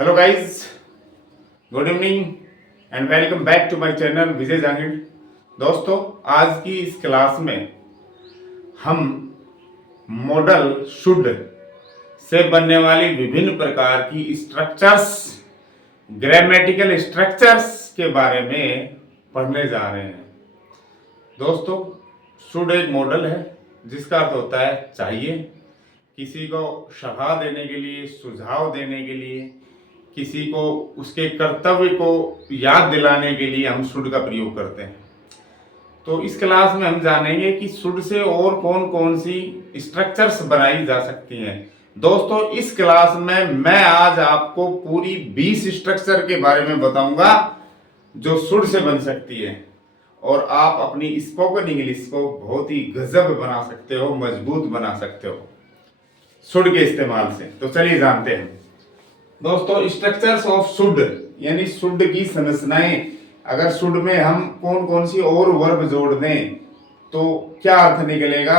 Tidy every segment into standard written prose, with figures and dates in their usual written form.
Hello guys, good evening and welcome back to my channel Vijay Jangid. दोस्तों, आज की इस क्लास में हम मॉडल शुड से बनने वाली विभिन्न प्रकार की स्ट्रक्चर्स, ग्रामेटिकल स्ट्रक्चर्स के बारे में पढ़ने जा रहे हैं। दोस्तों, शुड एक मॉडल है जिसका अर्थ होता है चाहिए। किसी को सलाह देने के लिए, सुझाव देने के लिए, किसी को उसके कर्तव्य को याद दिलाने के लिए हम शुड का प्रयोग करते हैं। तो इस क्लास में हम जानेंगे कि शुड से और कौन कौन सी स्ट्रक्चर्स बनाई जा सकती हैं। दोस्तों, इस क्लास में मैं आज आपको पूरी 20 स्ट्रक्चर के बारे में बताऊंगा जो शुड से बन सकती है, और आप अपनी स्पोकन इंग्लिश को बहुत ही गजब बना सकते हो, मजबूत बना सकते हो शुड के इस्तेमाल से। तो चलिए जानते हैं। दोस्तों, स्ट्रक्चर्स ऑफ शुड यानी शुड की संरचनाएं। अगर शुड में हम कौन कौन सी और वर्ब जोड़ दें तो क्या अर्थ निकलेगा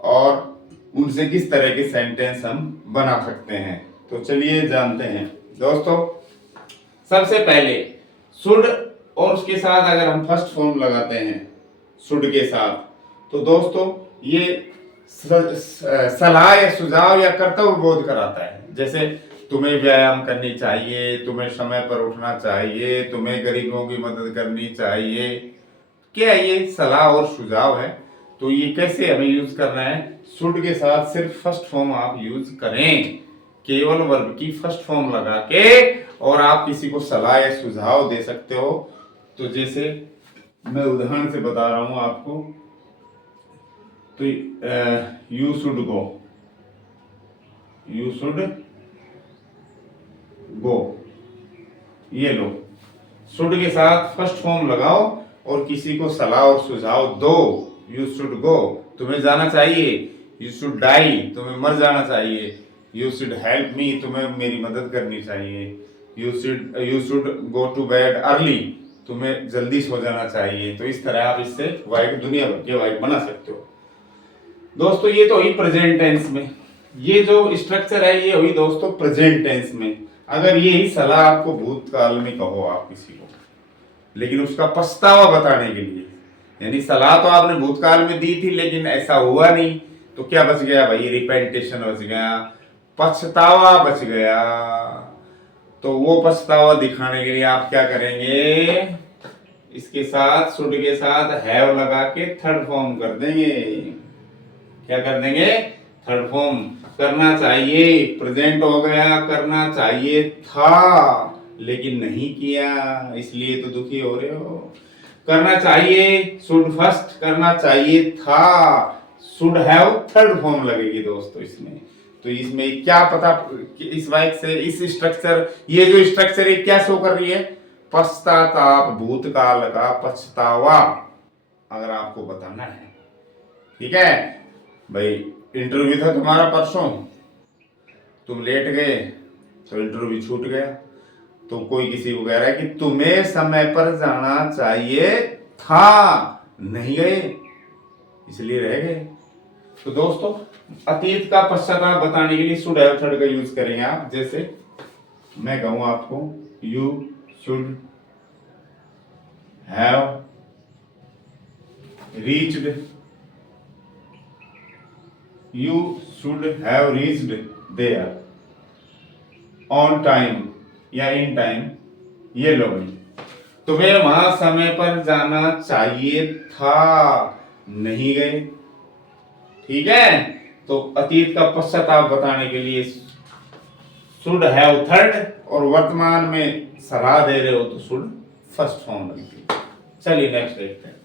और उनसे किस तरह के सेंटेंस हम बना सकते हैं, तो चलिए जानते हैं। दोस्तों, सबसे पहले शुड और उसके साथ अगर हम फर्स्ट फॉर्म लगाते हैं शुड के साथ, तो दोस्तों ये सलाह या सुझाव या कर्तव्य बोध कराता है। जैसे तुम्हें व्यायाम करनी चाहिए, तुम्हें समय पर उठना चाहिए, तुम्हें गरीबों की मदद करनी चाहिए। क्या ये सलाह और सुझाव है? तो ये कैसे हमें यूज करना है? शुड के साथ सिर्फ फर्स्ट फॉर्म आप यूज करें, केवल वर्ब की फर्स्ट फॉर्म लगा के, और आप किसी को सलाह या सुझाव दे सकते हो। तो जैसे मैं उदाहरण से बता रहा हूं आपको, तो you should go, you should गो, ये लो। शुड के साथ फर्स्ट फॉर्म लगाओ और किसी को सलाह और सुझाव दो। यू शुड गो, तुम्हें जाना चाहिए। यू शुड डाई, तुम्हें मर जाना चाहिए। यू शुड हेल्प मी, तुम्हें मेरी मदद करनी चाहिए। You should go to bed early, तुम्हें जल्दी सो जाना चाहिए। तो इस तरह आप इससे वाक्य, दुनिया भर के वाक्य बना सकते हो। दोस्तों, ये तो हुई प्रेजेंट टेंस में। ये जो स्ट्रक्चर है ये हुई दोस्तों प्रेजेंट टेंस में। अगर यही सलाह आपको भूतकाल में कहो आप किसी को, लेकिन उसका पछतावा बताने के लिए, यानी सलाह तो आपने भूतकाल में दी थी लेकिन ऐसा हुआ नहीं, तो क्या बच गया भाई? रिपेंटेशन बच गया, पछतावा बच गया। तो वो पछतावा दिखाने के लिए आप क्या करेंगे? इसके साथ शुड के साथ हैव लगा के थर्ड फॉर्म कर देंगे। क्या कर देंगे? Third form. करना चाहिए, प्रेजेंट हो गया, करना चाहिए था लेकिन नहीं किया, इसलिए तो दुखी हो रहे हो। करना चाहिए, शुड फर्स्ट, करना चाहिए था, शुड हैव थर्ड फॉर्म लगेगी दोस्तों इसमें। तो इसमें क्या पता, इस वाक्य से, इस स्ट्रक्चर, ये जो स्ट्रक्चर है क्या शो कर रही है? पश्चाताप, भूतकाल का पछतावा अगर आपको बताना है। ठीक है भाई, इंटरव्यू था तुम्हारा परसों, तुम लेट गए तो इंटरव्यू छूट गया। तो कोई किसी को कह रहा है कि तुम्हें समय पर जाना चाहिए था, नहीं गए इसलिए रह गए। तो दोस्तों, अतीत का पश्चाताप बताने के लिए शुड हैव थर्ड का यूज करेंगे आप। जैसे मैं कहूं आपको, you should have reached, you should have reached there on time या in time, ये लो भाई, तुम्हें वहां समय पर जाना चाहिए था, नहीं गए। ठीक है, तो अतीत का पश्चाताप बताने के लिए शुड हैव थर्ड, और वर्तमान में सलाह दे रहे हो तो शुड फर्स्ट फॉर्म लगती है। चलिए नेक्स्ट देखते हैं।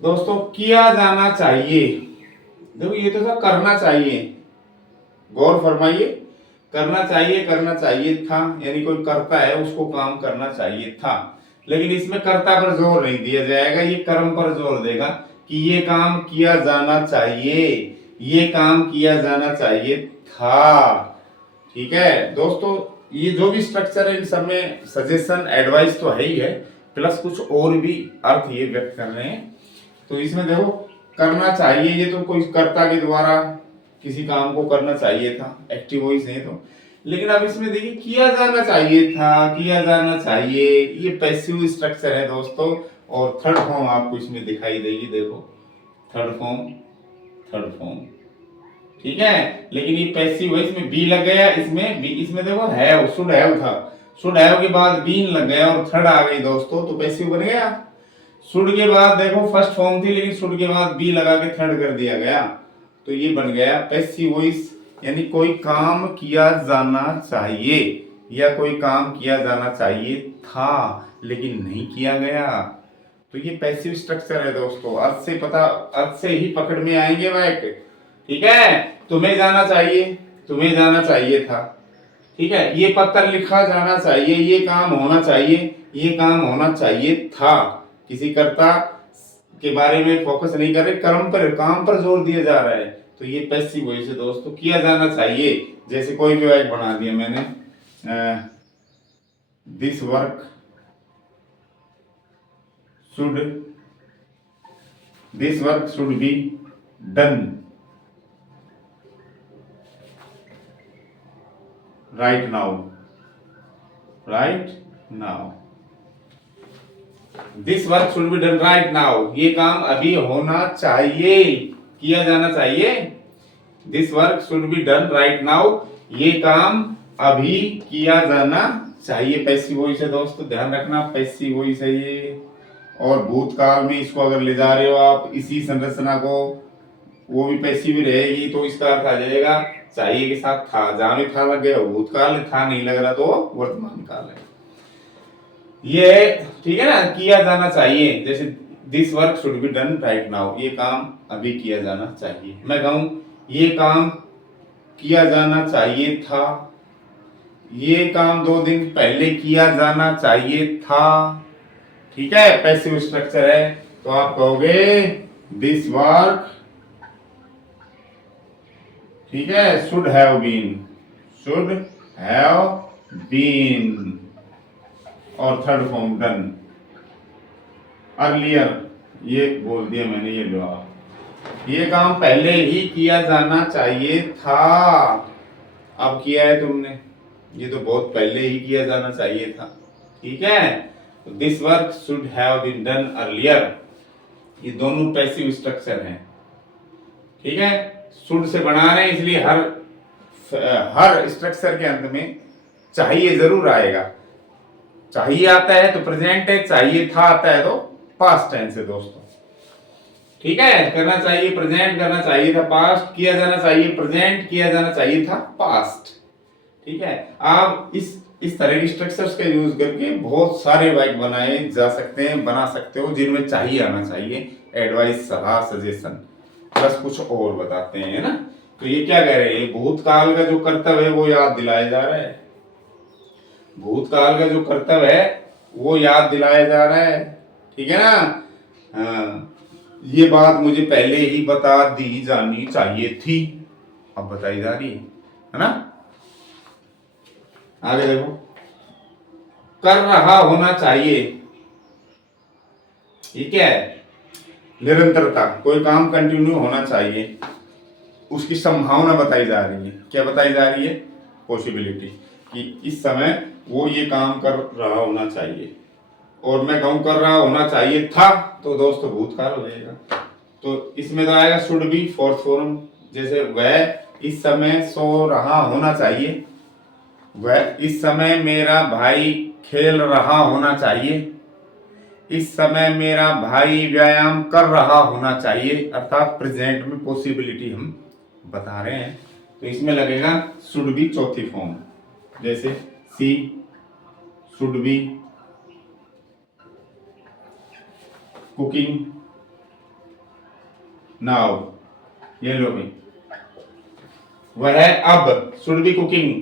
दोस्तों, किया जाना चाहिए। देखो, ये तो था करना चाहिए, गौर फरमाइए। करना चाहिए, करना चाहिए था, यानी कोई करता है उसको काम करना चाहिए था, लेकिन इसमें कर्ता पर जोर नहीं दिया जाएगा, ये कर्म पर जोर देगा कि ये काम किया जाना चाहिए, ये काम किया जाना चाहिए था। ठीक है दोस्तों, ये जो भी स्ट्रक्चर है इन सब में सजेशन, एडवाइस तो है ही है, प्लस कुछ और भी अर्थ ये व्यक्त कर रहे हैं। तो इसमें देखो, करना चाहिए, ये तो कोई कर्ता के द्वारा किसी काम को करना चाहिए था, एक्टिव वॉइस है। तो लेकिन अब इसमें देखिए किया जाना चाहिए था, किया जाना चाहिए, ये पैसिव स्ट्रक्चर है दोस्तों। और थर्ड फॉर्म आपको इसमें दिखाई देगी, देखो थर्ड फॉर्म, थर्ड फॉर्म, ठीक है। लेकिन ये पैसिव है, इसमें बी लग गया, इसमें बी, इसमें देखो हैव, शुड हैव था, शुड हैव के बाद बीन लग गया और थर्ड आ गई दोस्तों, तो पैसिव बन गया। शुड के बाद देखो फर्स्ट फॉर्म थी, लेकिन शुड के बाद बी लगा के थर्ड कर दिया गया, तो ये बन गया पैसिव वॉइस। यानी कोई काम किया जाना चाहिए या कोई काम किया जाना चाहिए था लेकिन नहीं किया गया, तो ये पैसिव स्ट्रक्चर है दोस्तों। अर्थ से पता, अर्थ से ही पकड़ में आएंगे वाक्य, ठीक है। तुम्हें जाना चाहिए, तुम्हें जाना चाहिए था, ठीक है। ये पत्र लिखा जाना चाहिए, ये काम होना चाहिए, ये काम होना चाहिए था। किसी कर्ता के बारे में फोकस नहीं कर रहे, कर्म पर, काम पर जोर दिया जा रहा है, तो ये पैसिव वॉइस है दोस्तों। किया जाना चाहिए, जैसे कोई भी वाक्य बना दिया मैंने, this work should, this work should be done right now, right now, this work should be done right now, ये काम अभी होना चाहिए, किया जाना चाहिए। This work should be done right now, ये काम अभी किया जाना चाहिए। पैसिव वॉइस है दोस्तों, ध्यान रखना पैसिव वॉइस है ये। और भूतकाल में इसको अगर ले जा रहे हो आप इसी संरचना को, वो भी पैसिव ही रहेगी, तो इसका अर्थ आ जाएगा चाहिए के साथ था, जहां में था लग गया भूतकाल में, था नहीं लग रहा तो वर्तमान काल है ये, ठीक है ना। किया जाना चाहिए, जैसे this work should be done right now, ये काम अभी किया जाना चाहिए। मैं कहूं ये काम किया जाना चाहिए था, ये काम 2 दिन पहले किया जाना चाहिए था, ठीक है। पैसिव स्ट्रक्चर है, तो आप कहोगे दिस वर्क, ठीक है, should have been, should have been, और थर्ड फॉर्म डन अर्लियर, ये बोल दिया मैंने, ये लो आप, ये काम पहले ही किया जाना चाहिए था, अब किया है तुमने, ये तो बहुत पहले ही किया जाना चाहिए था, ठीक है। तो this work should have been done earlier, ये दोनों पैसिव स्ट्रक्चर हैं, ठीक है। शुड से बना रहे हैं, इसलिए हर स्ट्रक्चर के अंत में चाहिए जरूर आएगा। चाहिए आता है तो प्रेजेंट है, चाहिए था आता है तो पास्ट टेंस है दोस्तों, ठीक है। करना चाहिए प्रेजेंट, करना चाहिए था पास्ट, किया जाना चाहिए प्रेजेंट, किया जाना चाहिए था पास्ट, ठीक है। आप इस तरह की स्ट्रक्चर्स का यूज करके बहुत सारे वाक्य बनाए जा सकते हैं, बना सकते हो, जिनमें चाहिए आना चाहिए, एडवाइस, सलाह, सजेशन, प्लस कुछ और बताते हैं ना। तो ये क्या कह रहे हैं, भूतकाल का जो कर्तव्य है वो याद दिलाया जा रहा है, भूतकाल का जो कर्तव्य है वो याद दिलाया जा रहा है, ठीक है ना। हाँ, ये बात मुझे पहले ही बता दी जानी चाहिए थी, अब बताई जा रही है ना। आगे देखो, कर रहा होना चाहिए, ये क्या है, निरंतरता, कोई काम कंटिन्यू होना चाहिए, उसकी संभावना बताई जा रही है। क्या बताई जा रही है, पॉसिबिलिटी, कि इस समय वो ये काम कर रहा होना चाहिए। और मैं कहूं कर रहा होना चाहिए था, तो दोस्तों भूतकाल हो जाएगा, तो इसमें तो आएगा शुड बी, फोर्थ फॉर्म, जैसे वह इस समय सो रहा होना चाहिए, वह इस समय मेरा भाई खेल रहा होना चाहिए, इस समय मेरा भाई व्यायाम कर रहा होना चाहिए, अर्थात प्रेजेंट में पॉसिबिलिटी हम बता रहे हैं, तो इसमें लगेगा शुड बी चौथी फॉर्म, जैसे सी शुड बी कुकिंग नाउ, ये लो भाई, वह अब शुड बी कुकिंग,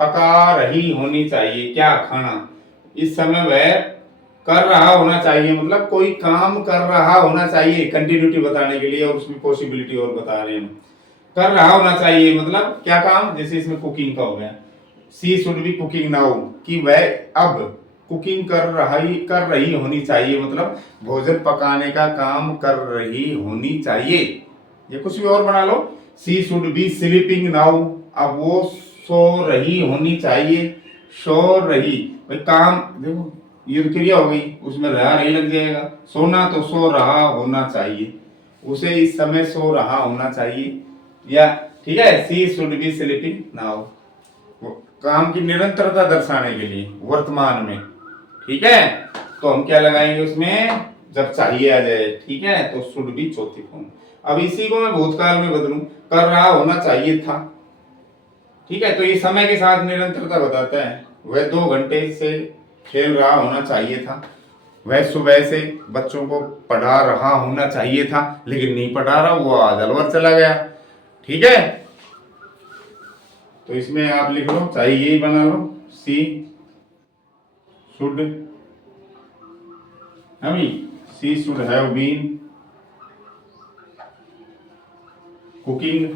पका रही होनी चाहिए, क्या खाना, इस समय वह कर रहा होना चाहिए, मतलब कोई काम कर रहा होना चाहिए, कंटिन्यूटी बताने के लिए, और उसमें पॉसिबिलिटी और बता रहे हैं। कर रहा होना चाहिए मतलब क्या काम, जैसे इसमें कुकिंग का हो गया, सी शुड बी कुकिंग नाउ, कि वह अब कुकिंग कर रही होनी चाहिए, मतलब भोजन पकाने का काम कर रही होनी चाहिए। ये कुछ भी और बना लो, she should be sleeping now, अब वो सो रही होनी चाहिए, सो रही। भाई काम देखो, ये तो क्रिया हो गई, उसमें रहा रही लग जाएगा। सोना तो सो रहा होना चाहिए, उसे इस समय सो रहा होना चाहिए। या ठीक है, सी शुड बी स्लीपिंग नाउ, काम की निरंतरता दर्शाने के लिए वर्तमान में। ठीक है, तो हम क्या लगाएंगे उसमें, जब चाहिए आ जाए। ठीक है, तो शुड बी चौथी फॉर्म। अब इसी को मैं भूतकाल में बदलूं, कर रहा होना चाहिए था। ठीक है, तो ये समय के साथ निरंतरता बताता है। वह 2 घंटे से खेल रहा होना चाहिए था, वह सुबह से बच्चों को पढ़ा रहा होना चाहिए था, लेकिन नहीं पढ़ा रहा, वो आज अलवर चला गया। ठीक है, तो इसमें आप लिख लो, चाहिए ही बना लो, she should, she should have been cooking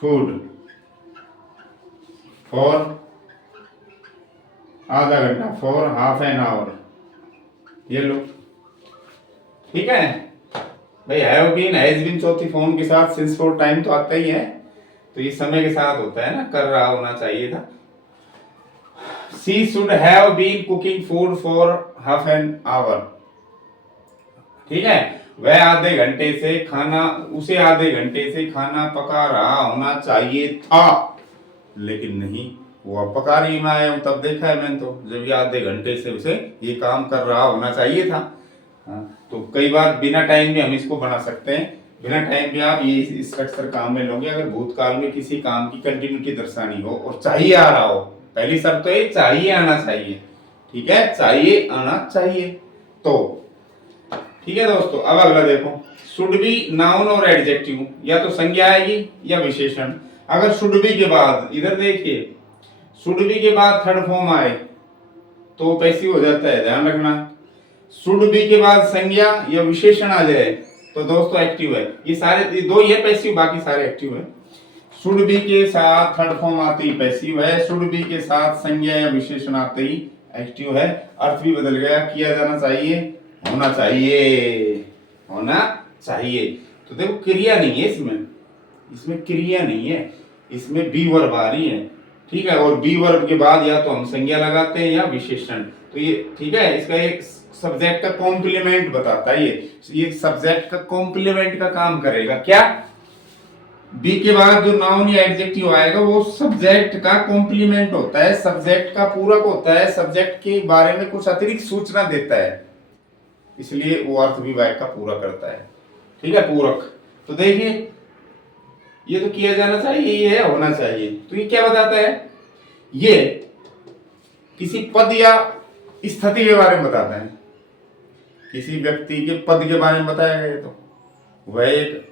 food for आधा घंटा, फॉर हाफ एन आवर। ये लो, ठीक है भाई। हैव बीन, हैज बीन चौथी फॉर्म के साथ सिंस फॉर टाइम तो आता ही है, तो ये समय के साथ होता है ना, कर रहा होना चाहिए था। She should have been cooking food for half an hour. ठीक है, वह आधे घंटे से खाना, उसे आधे घंटे से खाना पका रहा होना चाहिए था, लेकिन नहीं, वो अब पका रही मैं आया हूं तब देखा है मैंने, तो जब ये आधे घंटे से उसे ये काम कर रहा होना चाहिए था। हाँ, तो कई बार बिना टाइम भी हम इसको बना सकते हैं। बिना टाइम भी आप ये स्ट्रक्चर काम में लोगे, अगर भूतकाल में किसी काम की कंटिन्यूटी दर्शानी हो और चाहिए आ रहा हो। पहली शर्त तो ये चाहिए आना चाहिए। ठीक है, चाहिए आना चाहिए। तो ठीक है दोस्तों, अब अगला देखो, शुड बी नाउन और एडजेक्टिव, या तो संज्ञा आएगी या विशेषण। अगर शुड बी के बाद, इधर देखिए, शुड बी के बाद थर्ड फॉर्म आए तो पैसिव हो जाता है, ध्यान रखना। शुड बी के बाद संज्ञा या विशेषण आ जाए तो दोस्तों एक्टिव है। ये सारे दो ही है पैसिव, बाकी सारे एक्टिव है। शुड बी के साथ थर्ड फॉर्म आते ही पैसिव है, शुड बी के साथ संज्ञा या विशेषण आते ही एक्टिव है। अर्थ भी बदल गया, किया जाना चाहिए, होना चाहिए, होना चाहिए। तो देखो क्रिया नहीं है इसमें, इसमें क्रिया नहीं है, इसमें बी वर्ब आ रही है। ठीक है, और बी वर्ब के बाद या तो हम संज्ञा लगाते हैं या विशेषण। तो ये ठीक है, इसका एक सब्जेक्ट का कॉम्प्लीमेंट बताता है। ये सब्जेक्ट का कॉम्प्लीमेंट का काम करेगा। क्या, बी के बाद जो नाउन या एडजेक्टिव आएगा वो सब्जेक्ट का कॉम्प्लीमेंट होता है, सब्जेक्ट का पूरक होता है, सब्जेक्ट के बारे में कुछ अतिरिक्त सूचना देता है, इसलिए वो अर्थ विभाग का पूरा करता है। ठीक है, पूरक। तो देखिए, ये तो किया जाना चाहिए, ये है होना चाहिए। तो ये क्या बताता है, ये किसी पद या स्थिति के बारे में बताता है, किसी व्यक्ति के पद के बारे में बताया गया। तो वह एक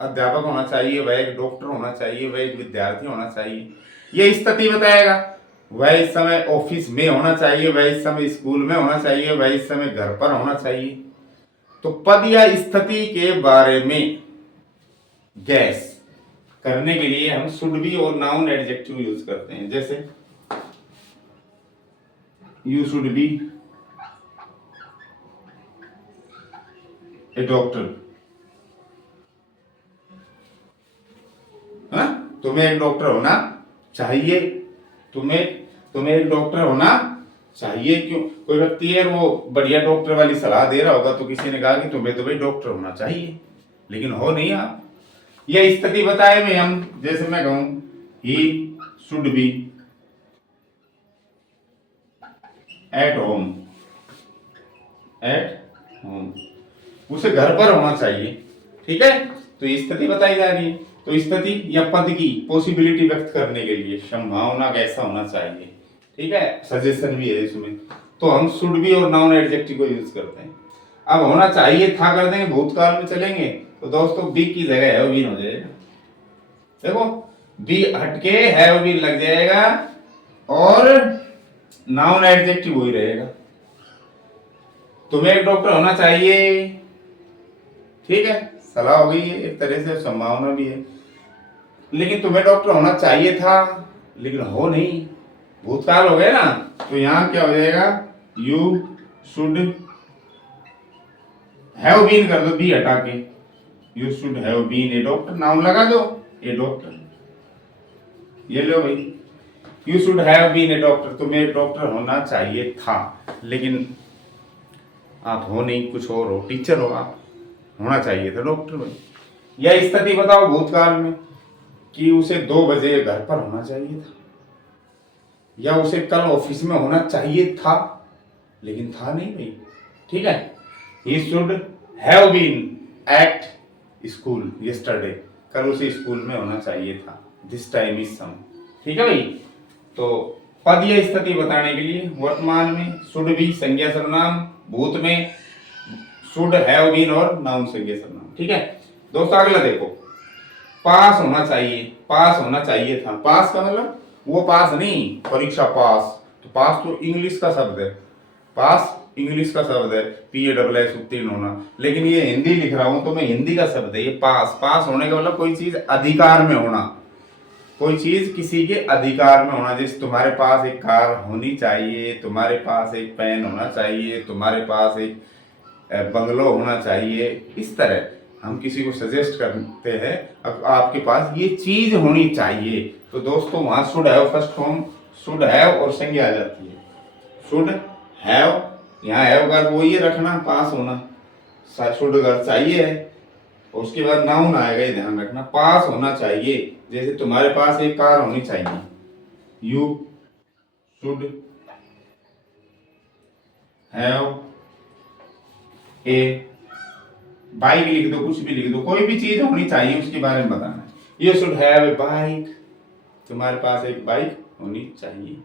अध्यापक होना चाहिए, वह एक डॉक्टर होना चाहिए, वह एक विद्यार्थी होना चाहिए, ये स्थिति बताएगा। वह इस समय ऑफिस में होना चाहिए, वह इस समय स्कूल में होना चाहिए, वह इस समय घर पर होना चाहिए। तो पद या स्थिति के बारे में गैस करने के लिए हम शुड बी और नाउन एडजेक्टिव यूज करते हैं। जैसे you should be A doctor, तुम्हें एक डॉक्टर होना चाहिए, तुम्हें तुम्हें एक डॉक्टर होना चाहिए। क्यों, कोई व्यक्ति है वो बढ़िया डॉक्टर वाली सलाह दे रहा होगा, तो किसी ने कहा कि तुम्हें तो भाई डॉक्टर होना चाहिए, लेकिन हो नहीं आप। यह स्थिति बताए में हम, जैसे मैं कहूं he should be at home, at home, उसे घर पर होना चाहिए। ठीक है, तो ये स्थिति बताई जा रही है। तो स्थिति या पद की पॉसिबिलिटी व्यक्त करने के लिए संभावना कैसा होना चाहिए। ठीक है, सजेशन भी है इसमें। तो हम शुड बी और नाउन एडजेक्टिव को यूज करते हैं। अब होना चाहिए था कर देंगे, भूतकाल में चलेंगे तो दोस्तों बी की जगह हैव बीन हो जाएगा। देखो, बी हटके हैव बीन लग जाएगा और नाउन एडजेक्टिव वही रहेगा। तुम्हें एक डॉक्टर होना चाहिए, ठीक है, सलाह हो गई है, एक तरह से संभावना भी है। लेकिन तुम्हें डॉक्टर होना चाहिए था, लेकिन हो नहीं, भूतकाल हो गया ना। तो यहां क्या हो जाएगा, यू शुड हैव बीन कर दो, बी हटा के, you should have been a doctor, noun लगा दो, ए डॉक्टर। ये लो भाई, you should have been a doctor, तुम्हें डॉक्टर होना चाहिए था, लेकिन आप हो नहीं, कुछ और हो, टीचर हो आप, होना चाहिए था डॉक्टर भाई। या स्थिति बताओ भूतकाल में कि उसे 2 बजे घर पर होना चाहिए था, या उसे कल ऑफिस में होना चाहिए था, लेकिन था नहीं भाई। ठीक है, he should have been at school yesterday, कल उसे स्कूल में होना चाहिए था, दिस टाइम इज सम। ठीक है भाई, तो पद या स्थिति बताने के लिए वर्तमान में शुड बी संज्ञा सर्वनाम, भूत में शुड हैव बीन और नाउन संज्ञा सर्वनाम। ठीक है दोस्तों, अगला देखो, पास होना चाहिए, पास होना चाहिए था, पास का मतलब वो पास नहीं, परीक्षा पास, तो पास तो इंग्लिश का शब्द है, पास इंग्लिश का शब्द है, PASS उत्तीर्ण होना, लेकिन ये हिंदी लिख रहा हूं तो मैं हिंदी का शब्द है ये पास। पास होने का मतलब कोई चीज अधिकार में होना, कोई चीज किसी के अधिकार में होना। जैसे तुम्हारे पास एक कार होनी चाहिए, तुम्हारे पास एक पेन होना चाहिए, तुम्हारे पास एक बंगलो होना चाहिए, इस तरह हम किसी को सजेस्ट करते हैं, अब आपके पास ये चीज होनी चाहिए। तो दोस्तों वहां should have first form, should have और संज्ञा आ जाती है, शुड हैव, यहाँ हैव का वही है रखना, पास होना, शुड अगर चाहिए है, उसके बाद नाउन आएगा, ये ध्यान रखना, पास होना चाहिए। जैसे तुम्हारे पास एक कार होनी चाहिए, you should have a bike, लिख दो, कुछ भी लिख दो, कोई भी चीज होनी चाहिए उसके बारे में बताना है। You should have a bike, तुम्हारे पास एक बाइक होनी चाहिए।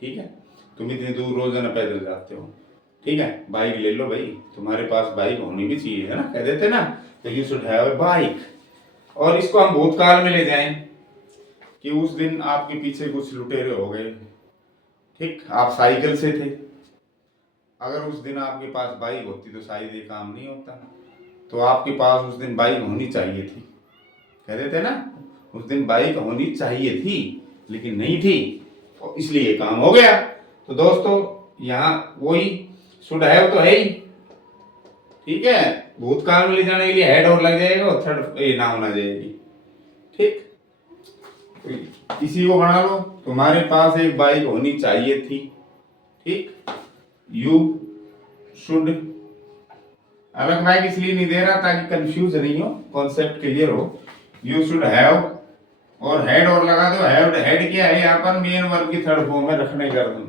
ठीक है, तुम इतनी दूर रोजाना पैदल जाते हो, ठीक है, बाइक ले लो भाई, तुम्हारे पास बाइक होनी भी चाहिए, है ना, कह देते ना, तो you should have a bike. और इसको हम भूतकाल में ले जाएं कि उस दिन आपके पीछे कुछ लुटेरे हो गए, ठीक, आप साइकिल से थे, अगर उस दिन आपके पास बाइक होती तो शायद ये काम नहीं होता, तो आपके पास उस दिन बाइक होनी चाहिए थी, कह रहे थे ना, उस दिन बाइक होनी चाहिए थी लेकिन नहीं थी, तो इसलिए काम हो गया। तो दोस्तों यहाँ वही शुड हैव तो है ही, ठीक है, भूतकाल में ले जाने के लिए हेड और लग जाएगा और थर्ड ए नाउन आ जाएगी। ठीक, तो इसी को बना लो, तुम्हारे पास एक बाइक होनी चाहिए थी, ठीक, यू शुड, अलग बाइक इसलिए नहीं दे रहा ताकि कंफ्यूज नहीं हो, कॉन्सेप्ट क्लियर हो। यू शुड हैव और हेड और लगा दो, हेड, हेड क्या है यहाँ पर, मेन वर्ब की थर्ड फॉर्म में रखने कर दो,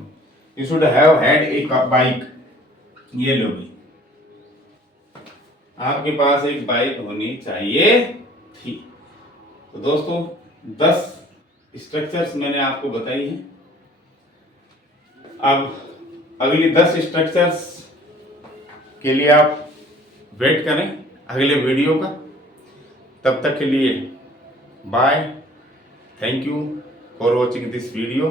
you should have had a bike, ये लो भाई, आपके पास एक बाइक होनी चाहिए थी। तो दोस्तों 10 स्ट्रक्चर्स मैंने आपको बताई हैं, अब अगली 10 स्ट्रक्चर्स के लिए आप वेट करें अगले वीडियो का, तब तक के लिए bye, thank you for watching this video.